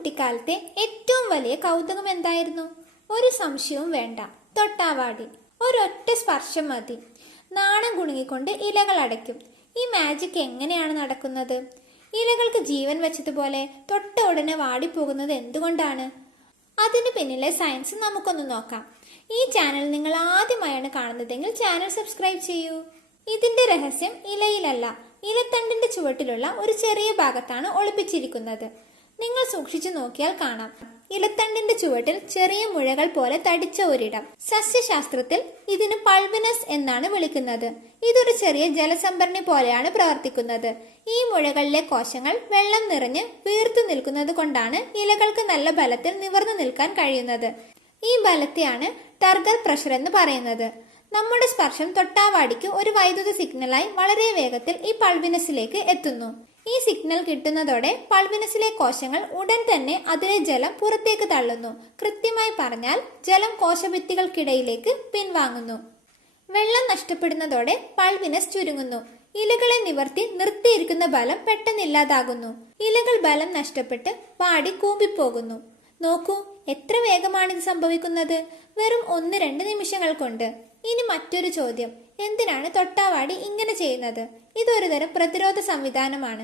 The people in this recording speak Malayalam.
കുട്ടിക്കാലത്തെ ഏറ്റവും വലിയ കൗതുകം എന്തായിരുന്നു? ഒരു സംശയവും വേണ്ട. തൊട്ടാവാടി. ഒരൊറ്റ സ്പർശം മതി. നാണം കുണുങ്ങിക്കൊണ്ട് ഇലകൾ അടയ്ക്കും. ഈ മാജിക് എങ്ങനെയാണ് നടക്കുന്നത്? ഇലകൾക്ക് ജീവൻ വെച്ചതുപോലെ തൊട്ട ഉടനെ വാടിപ്പോകുന്നത് എന്തുകൊണ്ടാണ്? അതിന് പിന്നിലെ സയൻസ് നമുക്കൊന്ന് നോക്കാം. ഈ ചാനൽ നിങ്ങൾ ആദ്യമായാണ് കാണുന്നതെങ്കിൽ ചാനൽ സബ്സ്ക്രൈബ് ചെയ്യൂ. ഇതിന്റെ രഹസ്യം ഇലയിലല്ല ഇലത്തണ്ടിന്റെ ചുവട്ടിലുള്ള ഒരു ചെറിയ ഭാഗത്താണ് ഒളിപ്പിച്ചിരിക്കുന്നത്. നിങ്ങൾ സൂക്ഷിച്ചു നോക്കിയാൽ കാണാം. ഇലത്തണ്ടിന്റെ ചുവട്ടിൽ ചെറിയ മുഴകൾ പോലെ തടിച്ച ഒരിടം. സസ്യശാസ്ത്രത്തിൽ ഇതിന് പൾവിനസ് എന്നാണ് വിളിക്കുന്നത്. ഇതൊരു ചെറിയ ജലസംഭരണി പോലെയാണ് പ്രവർത്തിക്കുന്നത്. ഈ മുഴകളിലെ കോശങ്ങൾ വെള്ളം നിറഞ്ഞ് വീർത്തു നിൽക്കുന്നത് കൊണ്ടാണ് ഇലകൾക്ക് നല്ല ബലത്തിൽ നിവർന്നു നിൽക്കാൻ കഴിയുന്നത്. ഈ ബലത്തെയാണ് ടർഗർ പ്രഷർ എന്ന് പറയുന്നത്. നമ്മുടെ സ്പർശം തൊട്ടാവാടിക്ക് ഒരു വൈദ്യുത സിഗ്നലായി വളരെ വേഗത്തിൽ ഈ പൾവിനസിലേക്ക് എത്തുന്നു. ഈ സിഗ്നൽ കിട്ടുന്നതോടെ പൾവിനസിലെ കോശങ്ങൾ ഉടൻ തന്നെ അതിലെ ജലം പുറത്തേക്ക് തള്ളുന്നു. കൃത്യമായി പറഞ്ഞാൽ ജലം കോശഭിത്തികൾക്കിടയിലേക്ക് പിൻവാങ്ങുന്നു. വെള്ളം നഷ്ടപ്പെടുന്നതോടെ പൾവിനസ് ചുരുങ്ങുന്നു. ഇലകളെ നിവർത്തി നിർത്തിയിരിക്കുന്ന ബലം പെട്ടെന്നില്ലാതാകുന്നു ഇലകൾ ബലം നഷ്ടപ്പെട്ട് പാടി കൂമ്പിപ്പോകുന്നു. നോക്കൂ എത്ര വേഗമാണ് ഇത് സംഭവിക്കുന്നത്? വെറും ഒന്ന് രണ്ട് നിമിഷങ്ങൾ കൊണ്ട്. ഇനി മറ്റൊരു ചോദ്യം. എന്തിനാണ് തൊട്ടാവാടി ഇങ്ങനെ ചെയ്യുന്നത്? ഇതൊരു തരം പ്രതിരോധ സംവിധാനമാണ്.